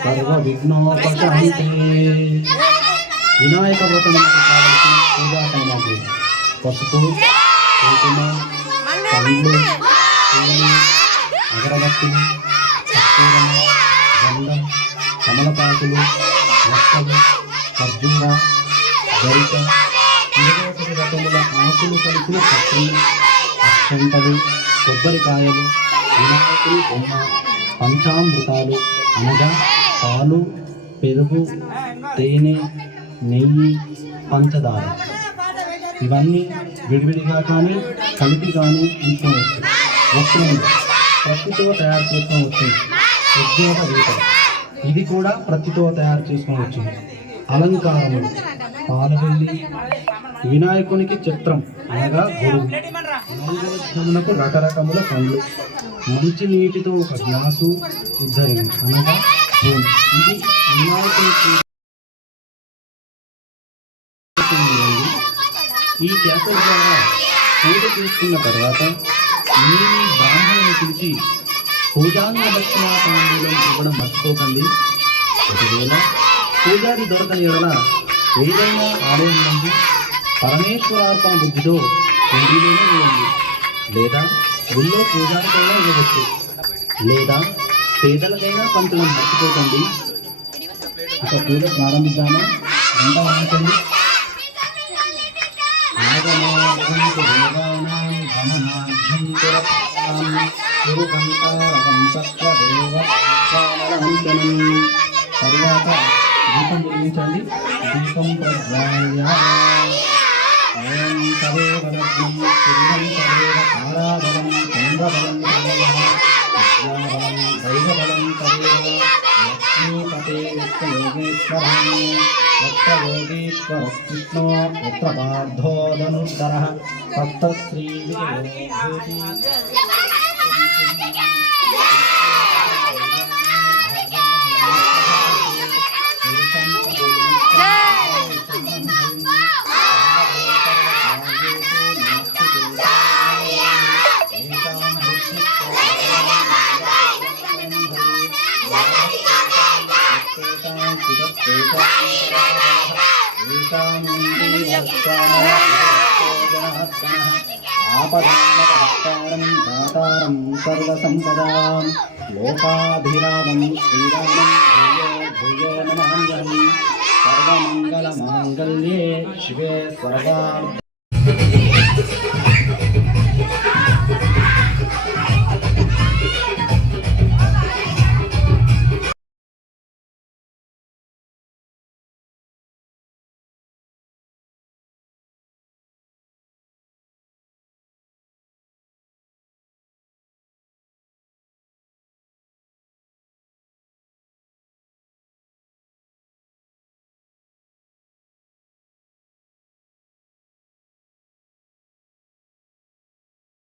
సర్వవిఘ్నోపశాంతే వినాయక వ్రతములకు కావలసిన పూజా సామాగ్రి పసుపు కుంకుమ పండ్లు అగరబత్తులు కర్పూరం గంధం కమలపాకులు లక్కలు ఖర్జూర గరిక ఇరవై రకముల ఆకులు కలిసిన పత్రి అక్షంతలు కొబ్బరికాయలు వినాయకులు బొమ్మ పంచామృతాలు అనగా పాలు పెరుగు తేనె నెయ్యి పంచదార ఇవన్నీ విడివిడిగా కానీ కలిపి కానీ ఉంచుకోవచ్చు వస్తువులు ప్రతితో తయారు చేసుకోవచ్చు ఉద్యోగ వేతం ఇది కూడా ప్రతితో తయారు చేసుకోవచ్చు అలంకారములు. పాలవెల్లి వినాయకునికి చిత్రం. అనగా గొడుగు నైవేద్యమునకు రకరకముల పండ్లు. మంచి నీటితో ఒక గ్లాసు ఉద్ధరణ అనగా పూలు. ఇది వినాయకునికి ఈ క్యాసెట్ ద్వారా పూజ చేసుకున్న తర్వాత మీ బ్రాహ్మణుని పిలిచి పూజాంగ దక్షిణా తాంబూలం ఇవ్వడం మర్చిపోకండి. ఒకవేళ పూజారి దొరకని ఎడల ఏదైనా ఆలయం పరమేశ్వరార్పణ బుద్ధితో ఇంటిలోనే ఇవ్వండి లేదా గుళ్ళో పూజారికైనా ఇవ్వవచ్చు. లేదా పేదలకైనా పంచడం మర్చిపోకండి. ఒక పూజ ప్రారంభిద్దామా? ఎంత వాడకండి ఆగమాగంతు తరువాత దీపం వెలిగించండి. దీపం ప్రజ్వాల్య. ఓం తదేవ రత్నం పూర్ణం తదేవ తారాబలం చంద్రబలం తదేవ విద్యాబలం దైవబలం తదేవ లక్ష్మీపతే కృష్ణో పార్థో ధనుర్ధర శ్రీ आपदानहस्तारं दातारं सर्वसम्पदां लोकाभिरामं श्रीरामं भूयो शिवे सर्वा